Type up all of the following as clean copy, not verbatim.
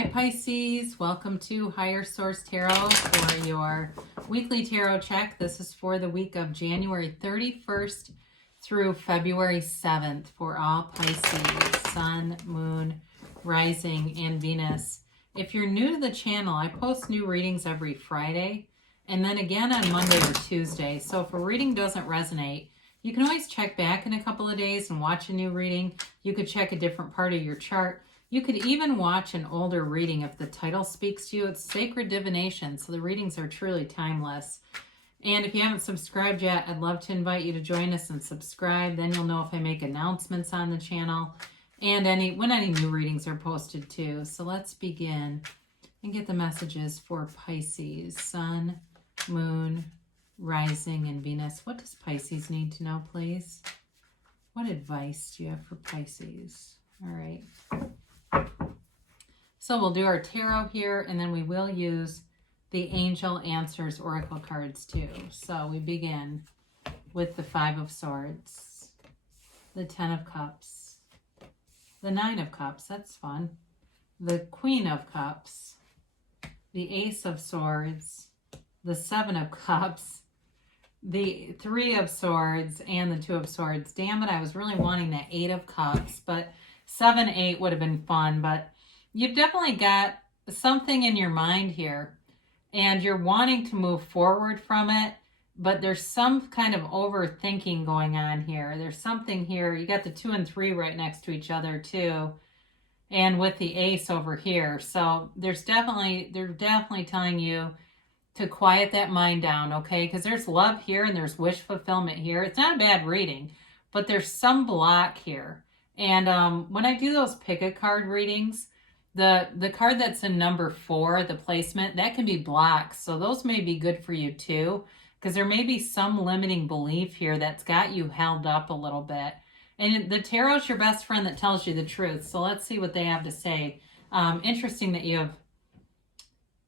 Hi Pisces, welcome to Higher Source Tarot for your weekly tarot check. This is for the week of January 31st through February 7th for all Pisces, Sun, Moon, Rising, and Venus. If you're new to the channel, I post new readings every Friday and then again on Monday or Tuesday. So if a reading doesn't resonate, you can always check back in a couple of days and watch a new reading. You could check a different part of your chart. You could even watch an older reading if the title speaks to you. It's sacred divination, so the readings are truly timeless. And if you haven't subscribed yet, I'd love to invite you to join us and subscribe. Then you'll know if I make announcements on the channel and when any new readings are posted too. So let's begin and get the messages for Pisces, Sun, Moon, Rising, and Venus. What does Pisces need to know, please? What advice do you have for Pisces? All right. So we'll do our tarot here, and then we will use the Angel Answers Oracle cards too. So we begin with the Five of Swords, the Ten of Cups, the Nine of Cups, that's fun, the Queen of Cups, the Ace of Swords, the Seven of Cups, the Three of Swords, and the Two of Swords. Damn it, I was really wanting that Eight of Cups, but 7, 8 would have been fun, but you've definitely got something in your mind here and you're wanting to move forward from it, but there's some kind of overthinking going on here. There's something here. You got the 2 and 3 right next to each other too, and with the Ace over here. So they're definitely telling you to quiet that mind down, okay? Because there's love here and there's wish fulfillment here. It's not a bad reading, but there's some block here. And when I do those pick-a-card readings, the card that's in number 4, the placement, that can be blocked. So those may be good for you too, because there may be some limiting belief here that's got you held up a little bit. And the tarot's your best friend that tells you the truth. So let's see what they have to say. Interesting that you have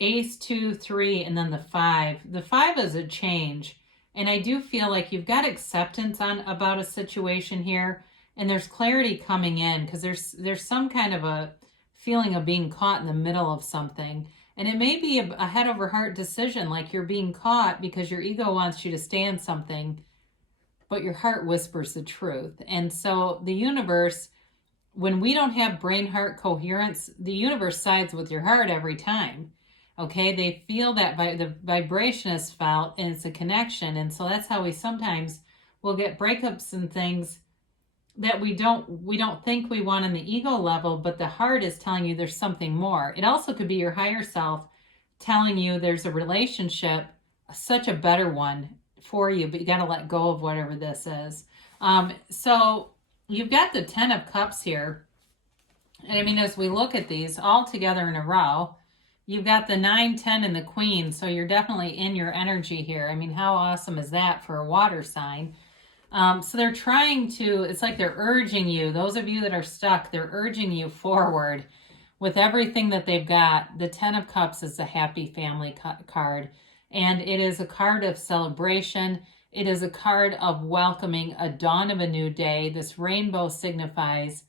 Ace, 2, 3, and then the 5. The 5 is a change. And I do feel like you've got acceptance about a situation here. And there's clarity coming in because there's some kind of a feeling of being caught in the middle of something. And it may be a head over heart decision, like you're being caught because your ego wants you to stay in something, but your heart whispers the truth. And so the universe, when we don't have brain-heart coherence, the universe sides with your heart every time. Okay, they feel that the vibration is felt and it's a connection. And so that's how we sometimes will get breakups and things that we don't think we want on the ego level, but the heart is telling you there's something more. It also could be your higher self telling you there's a relationship, such a better one for you, but you got to let go of whatever this is. So you've got the 10 of Cups here. And I mean, as we look at these all together in a row, you've got the 9, 10, and the Queen. So you're definitely in your energy here. I mean, how awesome is that for a water sign? So they're trying to, it's like they're urging you, those of you that are stuck, they're urging you forward with everything that they've got. The 10 of Cups is a happy family card, and it is a card of celebration. It is a card of welcoming a dawn of a new day. This rainbow signifies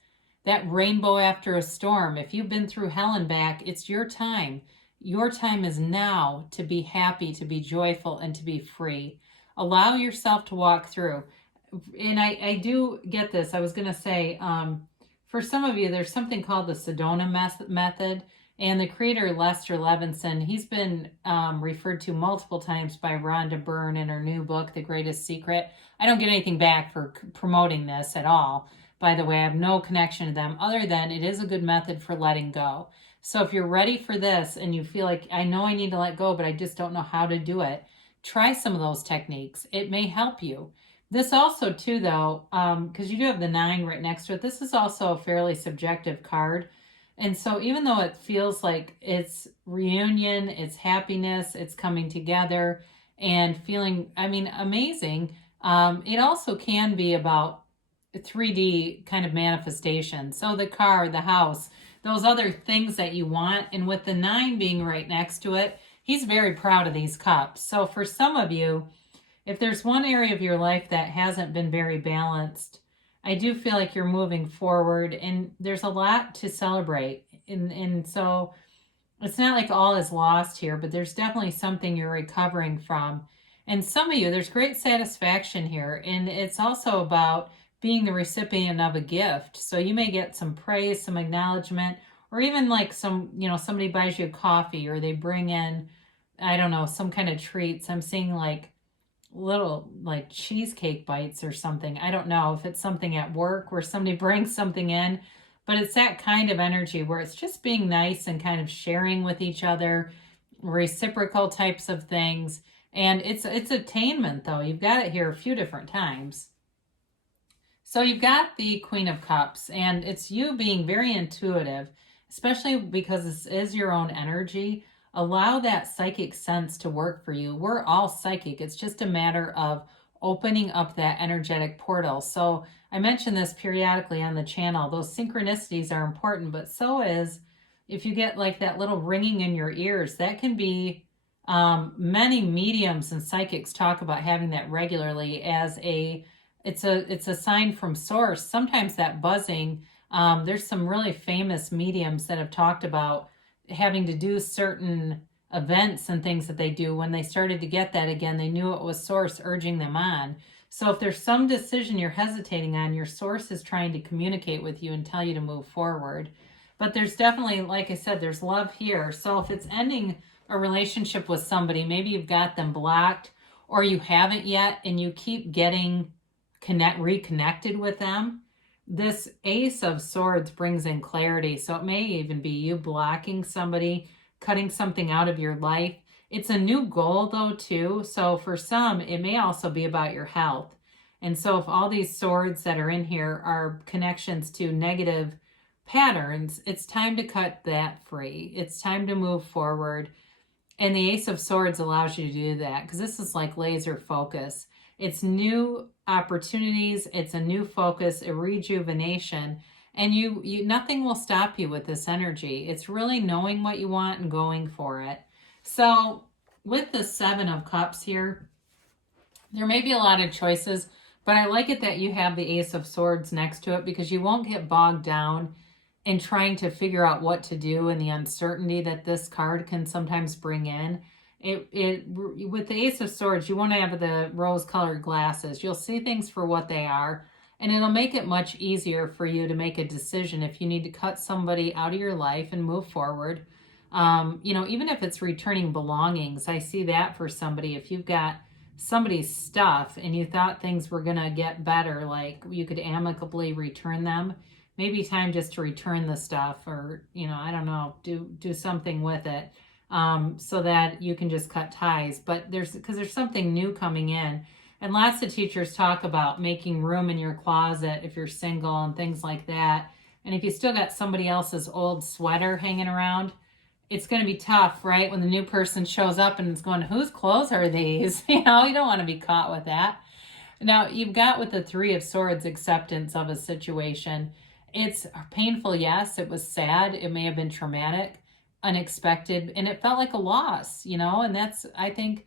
that rainbow after a storm. If you've been through hell and back, it's your time. Your time is now to be happy, to be joyful, and to be free. Allow yourself to walk through. And I do get this. I was going to say, for some of you, there's something called the Sedona method. And the creator, Lester Levinson, he's been referred to multiple times by Rhonda Byrne in her new book, The Greatest Secret. I don't get anything back for promoting this at all. By the way, I have no connection to them other than it is a good method for letting go. So if you're ready for this and you feel like, I know I need to let go, but I just don't know how to do it, try some of those techniques. It may help you. This also too, though, because you do have the 9 right next to it, this is also a fairly subjective card. And so even though it feels like it's reunion, it's happiness, it's coming together and feeling, I mean, amazing, it also can be about 3D kind of manifestation. So the car, the house, those other things that you want. And with the 9 being right next to it, he's very proud of these cups. So for some of you, if there's one area of your life that hasn't been very balanced, I do feel like you're moving forward and there's a lot to celebrate. And so it's not like all is lost here, but there's definitely something you're recovering from. And some of you, there's great satisfaction here. And it's also about being the recipient of a gift. So you may get some praise, some acknowledgement, or even like some, somebody buys you a coffee or they bring in, I don't know, some kind of treats. I'm seeing like little like cheesecake bites or something. I don't know if it's something at work where somebody brings something in, but it's that kind of energy where it's just being nice and kind of sharing with each other, reciprocal types of things. And it's attainment though. You've got it here a few different times. So you've got the Queen of Cups, and it's you being very intuitive, especially because this is your own energy. Allow that psychic sense to work for you. We're all psychic. It's just a matter of opening up that energetic portal. So I mention this periodically on the channel. Those synchronicities are important, but so is if you get like that little ringing in your ears. That can be, many mediums and psychics talk about having that regularly as it's a sign from source. Sometimes that buzzing, there's some really famous mediums that have talked about having to do certain events and things that they do. When they started to get that again, they knew it was source urging them on. So if there's some decision you're hesitating on, your source is trying to communicate with you and tell you to move forward. But there's definitely, like I said, there's love here. So if it's ending a relationship with somebody, maybe you've got them blocked or you haven't yet and you keep getting reconnected with them, this Ace of Swords brings in clarity. So it may even be you blocking somebody, cutting something out of your life. It's a new goal though too. So for some, it may also be about your health. And so if all these swords that are in here are connections to negative patterns, it's time to cut that free. It's time to move forward. And the Ace of Swords allows you to do that because this is like laser focus. It's new opportunities, it's a new focus, a rejuvenation, and you nothing will stop you with this energy. It's really knowing what you want and going for it. So with the Seven of Cups here, there may be a lot of choices, but I like it that you have the Ace of Swords next to it because you won't get bogged down in trying to figure out what to do and the uncertainty that this card can sometimes bring in. With the Ace of Swords, you want to have the rose-colored glasses. You'll see things for what they are, and it'll make it much easier for you to make a decision if you need to cut somebody out of your life and move forward. Even if it's returning belongings, I see that for somebody. If you've got somebody's stuff and you thought things were going to get better, like you could amicably return them, maybe time just to return the stuff or, I don't know, do something with it. So that you can just cut ties. But because there's something new coming in. And lots of teachers talk about making room in your closet if you're single and things like that. And if you still got somebody else's old sweater hanging around, it's going to be tough, right? When the new person shows up and it's going, whose clothes are these? You don't want to be caught with that. Now, you've got with the Three of Swords acceptance of a situation. It's painful, yes. It was sad. It may have been traumatic, unexpected, and it felt like a loss, and that's, I think,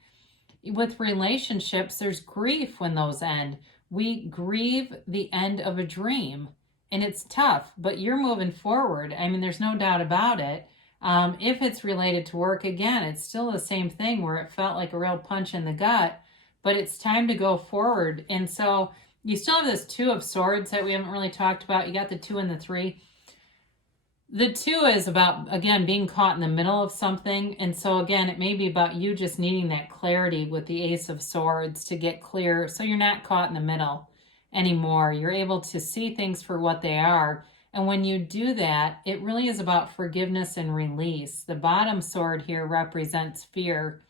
with relationships, there's grief when those end. We grieve the end of a dream, and it's tough, but you're moving forward. I mean, there's no doubt about it. If it's related to work, again, it's still the same thing where it felt like a real punch in the gut, but it's time to go forward. And so you still have this Two of Swords that we haven't really talked about. You got the 2 and the 3. The 2 is about, again, being caught in the middle of something. And so, again, it may be about you just needing that clarity with the Ace of Swords to get clear so you're not caught in the middle anymore. You're able to see things for what they are. And when you do that, it really is about forgiveness and release. The bottom sword here represents fear,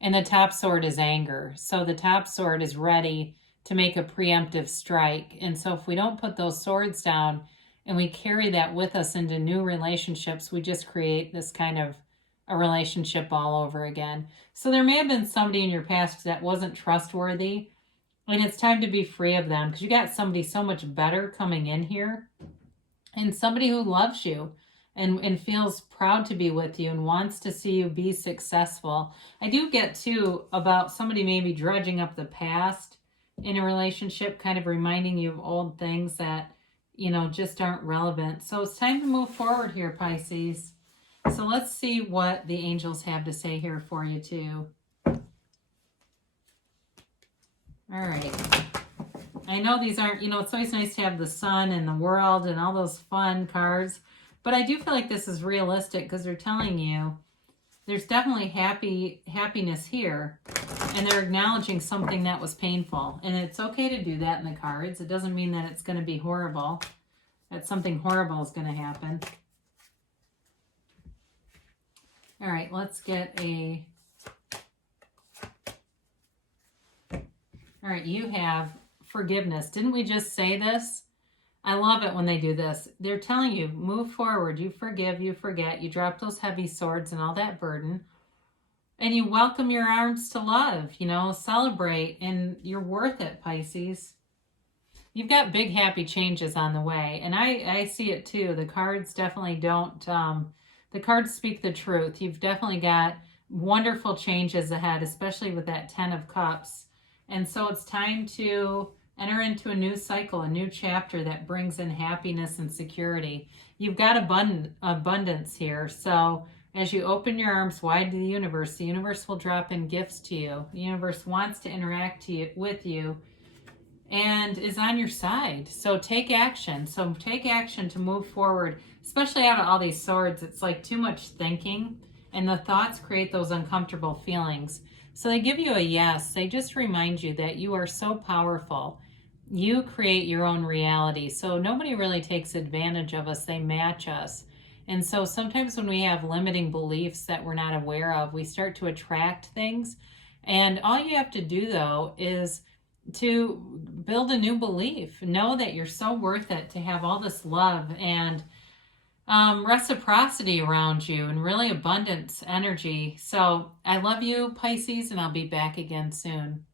and the top sword is anger. So the top sword is ready to make a preemptive strike. And so if we don't put those swords down, and we carry that with us into new relationships, we just create this kind of a relationship all over again. So there may have been somebody in your past that wasn't trustworthy, and it's time to be free of them because you got somebody so much better coming in here, and somebody who loves you and feels proud to be with you and wants to see you be successful. I do get, too, about somebody maybe dredging up the past in a relationship, kind of reminding you of old things that just aren't relevant. So it's time to move forward here, Pisces. So let's see what the angels have to say here for you too. All right. I know these aren't, it's always nice to have the sun and the world and all those fun cards, but I do feel like this is realistic because they're telling you there's definitely happiness here, and they're acknowledging something that was painful. And it's okay to do that in the cards. It doesn't mean that it's going to be horrible, that something horrible is going to happen. All right, let's get a... All right, you have forgiveness. Didn't we just say this? I love it when they do this. They're telling you, move forward. You forgive, you forget. You drop those heavy swords and all that burden. And you welcome your arms to love, celebrate. And you're worth it, Pisces. You've got big, happy changes on the way. And I see it too. The cards definitely don't, the cards speak the truth. You've definitely got wonderful changes ahead, especially with that 10 of Cups. And so it's time to enter into a new cycle, a new chapter that brings in happiness and security. You've got abundance here. So as you open your arms wide to the universe will drop in gifts to you. The universe wants to interact with you and is on your side. So take action. So take action to move forward, especially out of all these swords. It's like too much thinking, and the thoughts create those uncomfortable feelings. So they give you a yes. They just remind you that you are so powerful. You create your own reality. So nobody really takes advantage of us. They match us. And so sometimes when we have limiting beliefs that we're not aware of, we start to attract things. And all you have to do, though, is to build a new belief. Know that you're so worth it to have all this love and reciprocity around you and really abundance energy. So I love you, Pisces, and I'll be back again soon.